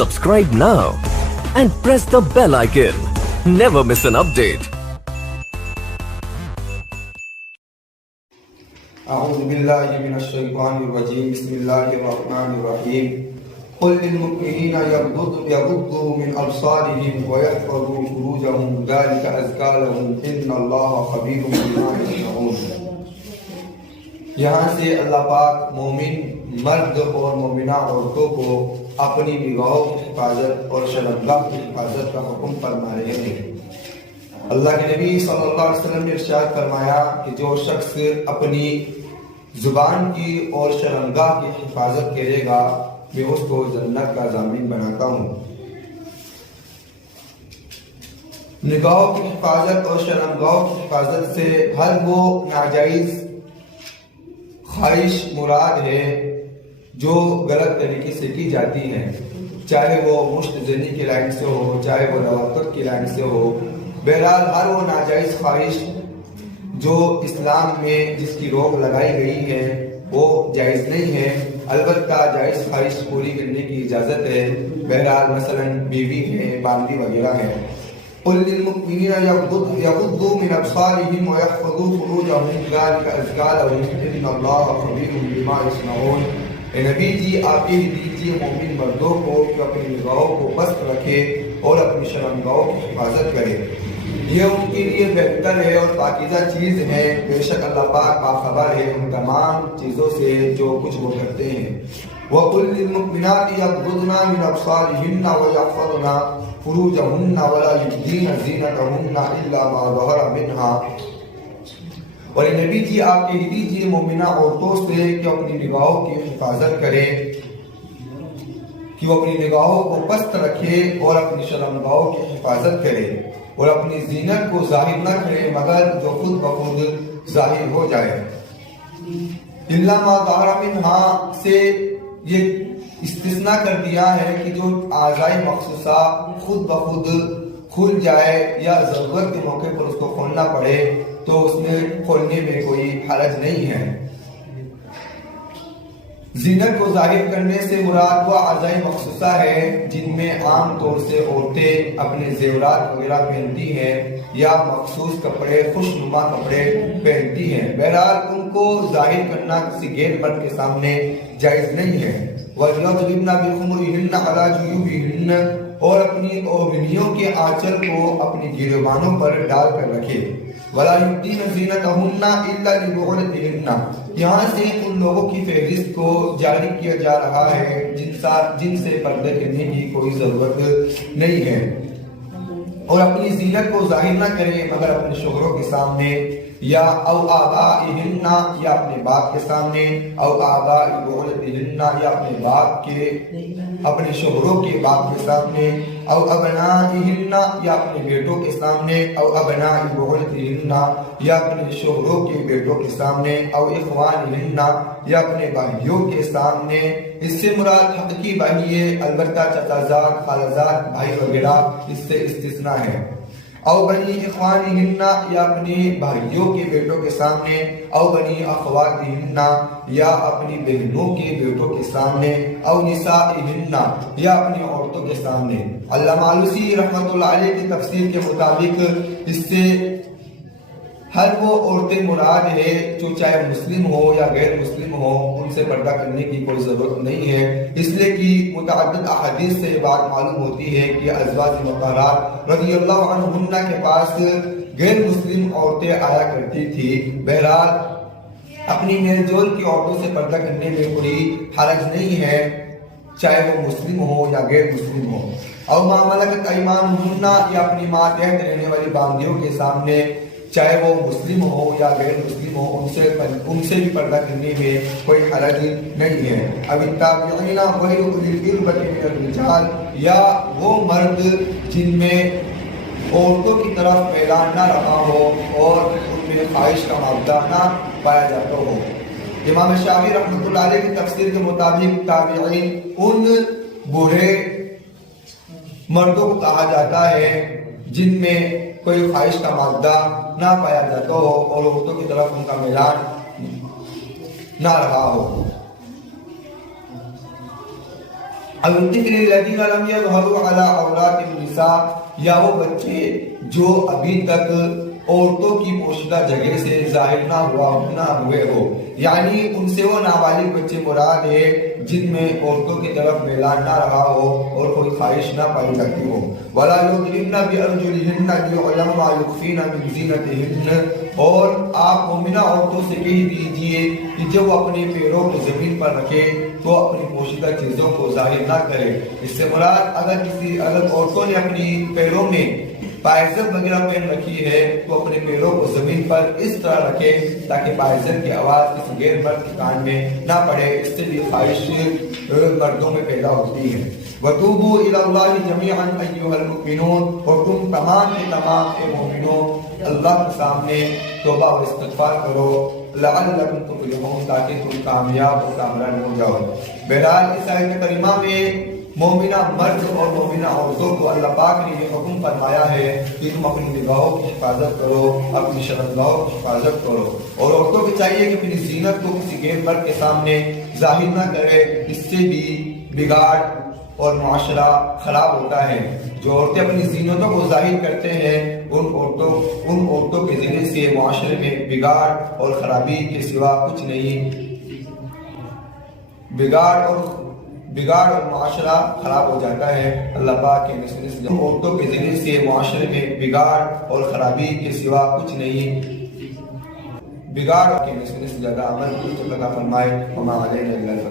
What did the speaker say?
Subscribe now and press the bell icon. Never miss an update. أعوذ بالله من الشيطان الرجيم بسم الله الرحمن الرحيم قل للمؤمنين يغضوا من أبصارهم ويحفظوا فروجهم ذلك أزكى لهم إن الله خبير بما يصنعون۔ یہاں سے اللہ پاک مومن مرد اور مومنہ عورتوں کو اپنی نگاہوں کی حفاظت اور شرمگاہ کی حفاظت کا حکم فرما رہے ہیں۔ اللہ کے نبی صلی اللہ علیہ وسلم نے ارشاد فرمایا کہ جو شخص اپنی زبان کی اور شرمگاہ کی حفاظت کرے گا میں اس کو جنت کا ضامن بناتا ہوں۔ نگاہوں کی حفاظت اور شرمگاہوں کی حفاظت سے ہر وہ ناجائز خواہش مراد ہے جو غلط طریقے سے کی جاتی ہیں، چاہے وہ مشت زنی کی لائن سے ہو، چاہے وہ رواتب کی لائن سے ہو۔ بہرحال ہر وہ ناجائز خواہش جو اسلام میں جس کی روک لگائی گئی ہے وہ جائز نہیں ہے، البتہ جائز خواہش پوری کرنے کی اجازت ہے۔ بہرحال مثلا بیوی ہے، باندی وغیرہ ہے۔ قل للمؤمنین یغضوا من ابصارهم ويحفظوا فروجهم ذلك ازکى لهم ان اللہ خبیر بما یصنعون۔ اے نبی جی آپ کہہ دیجیے مومن مردوں کو کہ اپنی نگاہوں کو پست رکھے اور اپنی شرمگاہوں کی حفاظت کرے، یہ ان کے لیے بہتر ہے اور پاکیزہ چیز ہے۔ بے شک اللہ پاک باخبر ہے ان تمام چیزوں سے جو کچھ وہ کرتے ہیں۔ وَقُلْ لِلْمُؤْمِنَاتِ يَغْضُضْنَ مِنْ أَبْصَارِهِنَّ وَيَحْفَظْنَ فُرُوجَهُنَّ وَلَا يُبْدِينَ زِينَتَهُنَّ إِلَّا مَا ظَهَرَ مِنْهَا۔ اور نبی جی آپ کہہ دیجیے مومنہ عورتوں سے کہ اپنی نگاہوں کی حفاظت کریں، کہ وہ اپنی نگاہوں کو پست رکھے اور اپنی شرمگاہوں کی حفاظت کرے اور اپنی زینت کو ظاہر نہ کرے مگر جو خود بخود ظاہر ہو جائے۔ اِلَّا مَا ظَهَرَ مِنْهَا سے یہ استثناء کر دیا ہے کہ جو اعضاء مخصوصہ خود بخود کھل جائے یا ضرورت کے موقع پر اس کو کھولنا پڑے تو اس میں کھولنے میں کوئی حرج نہیں ہے۔ زینت کو ظاہر کرنے سے مراد وہ اعضاء مخصوصہ ہے جن میں عام طور سے عورتیں اپنے زیورات وغیرہ پہنتی ہیں یا مخصوص کپڑے، خوشنما کپڑے پہنتی ہیں۔ بہرحال ان کو ظاہر کرنا کسی غیر مرد کے سامنے جائز نہیں ہے۔ وَلْيَضْرِبْنَ بِخُمُرِهِنَّ عَلَى جُيُوبِهِنَّ اور اپنی اوڑھنیوں کے آنچل کو اپنی گریبانوں پر ڈال کر رکھے۔ وَلَا يُبْدِينَ زِينَتَهُنَّ إِلَّا لِبُعُولَتِهِنَّ یہاں سے ان لوگوں کی فہرست کو جاری کیا جا رہا ہے جن سے پردے کرنے کی کوئی ضرورت نہیں ہے، اور اپنی زینت کو ظاہر نہ کرے مگر اپنے شوہروں کے سامنے یا او آبائہن یا اپنے باپ کے سامنے، او آبائی بعولتہن یا اپنے شوہروں کے باپ کے سامنے، او ابنائہن یا اپنے بیٹوں کے سامنے، او ابنائی بعولتہن یا اپنے شوہروں کے بیٹوں کے سامنے، او اخوانہن یا اپنے بھائیوں کے سامنے۔ اس سے مراد حقیقی بھائی ہے، البتہ چچا زاد، خالہ زاد، بھائی وغیرہ اس سے استثناء ہے۔ او بنی اخوانہن یا اپنے بھائیوں کے بیٹوں کے سامنے، او بنی اخواتہن یا اپنی بہنوں کے بیٹوں کے سامنے، او نسائہن یا اپنی عورتوں کے سامنے۔ علامہ آلوسی رحمۃ اللہ علیہ کی تفسیر کے مطابق اس سے ہر وہ عورتیں مراد ہے جو چاہے مسلم ہو یا غیر مسلم ہو، ان سے پردہ کرنے کی کوئی ضرورت نہیں ہے، اس لیے کہ متعدد احادیث سے یہ بات معلوم ہوتی ہے کہ ازواج مطہرات رضی اللہ عنہن کے پاس غیر مسلم عورتیں آیا کرتی تھی۔ بہرحال اپنی میل جول کی عورتوں سے پردہ کرنے میں کوئی حرج نہیں ہے، چاہے وہ مسلم ہو یا غیر مسلم ہو۔ اور ما ملکت ایمانہن یا اپنی ماتحت رہنے والی باندیوں کے سامنے، چاہے وہ مسلم ہو یا غیر مسلم ہو، ان سے بھی پردہ کرنے میں کوئی حرج نہیں ہے۔ اب التابعین غیر اولی الاربۃ من الرجال یا وہ مرد جن میں عورتوں کی طرف میلان نہ رہا ہو اور ان میں خواہش کا مادہ نہ پایا جاتا ہو۔ امام شافعی رحمۃ اللہ علیہ کی تفسیر کے مطابق تابعین ان بوڑھے مردوں کو کہا جاتا ہے جن میں کوئی خواہش کا مادہ نہ پایا جاتا ہو اور عورتوں کی طرف ان کا میلان نہ رہا ہو۔ یا وہ بچے جو ابھی تک عورتوں کی پوشیدہ جگہ سے ظاہر نہ ہوئے ہو، یعنی ان سے وہ نابالغ بچے مراد ہے جن میں عورتوں کی طرف میلان نہ رہا ہو اور کوئی خواہش نہ پائی جاتی ہو۔ وَلَا يُضْرِبْنَ بِأَرْجُلِهِنَّ لِيُعْلَمَ مَا يُخْفِينَ مِنْ زِينَتِهِنَّ، اور آپ مومنہ عورتوں سے کہہ دیجئے کہ جب وہ اپنے پیروں کو زمین پر رکھے تو اپنی پوشیدہ چیزوں کو ظاہر نہ کرے۔ اس سے مراد اگر عورتوں نے اپنی پیروں میں پائزر وغیرہ پہن رکھی ہے تو اپنے پیروں کو زمین پر اس طرح رکھے تاکہ پائزر کی آواز کسی غیر مرد کے کان میں نہ پڑے، اس سے بھی خواہش مردوں میں پیدا ہوتی ہے۔ وَتُوبُوا إِلَى اللَّهِ جَمِيعًا أَيُّهَا الْمُؤْمِنُونَ، اور تم تمام کے تمام مومنوں اللہ کے سامنے توبہ و استغفار کرو، لَعَلَّكُمْ تُفْلِحُونَ، تاکہ تم کامیاب و کامران ہو جاؤ۔ بہرحال اس آیت کریمہ میں مومنہ مرد اور مومنہ عورتوں کو اللہ پاک نے یہ حکم فرمایا ہے کہ تم اپنی نگاہوں کی حفاظت کرو، اپنی شرمگاہوں کی حفاظت کرو، اور عورتوں کو چاہیے کہ اپنی زینت کو کسی غیر مرد کے سامنے ظاہر نہ کرے، اس سے بھی بگاڑ اور معاشرہ خراب ہوتا ہے۔ جو عورتیں اپنی زینتوں کو ظاہر کرتے ہیں ان عورتوں کے ذریعے سے معاشرے میں بگاڑ اور خرابی کے سوا کچھ نہیں، بگاڑ اور معاشرہ خراب ہو جاتا ہے۔ اللہ پاک کے عورتوں کے ذریعے سے معاشرے میں بگاڑ اور خرابی کے سوا کچھ نہیں، بگاڑ کے زیادہ عمل کی توفیق عطا فرمائے۔ وما علینا الا البلاغ۔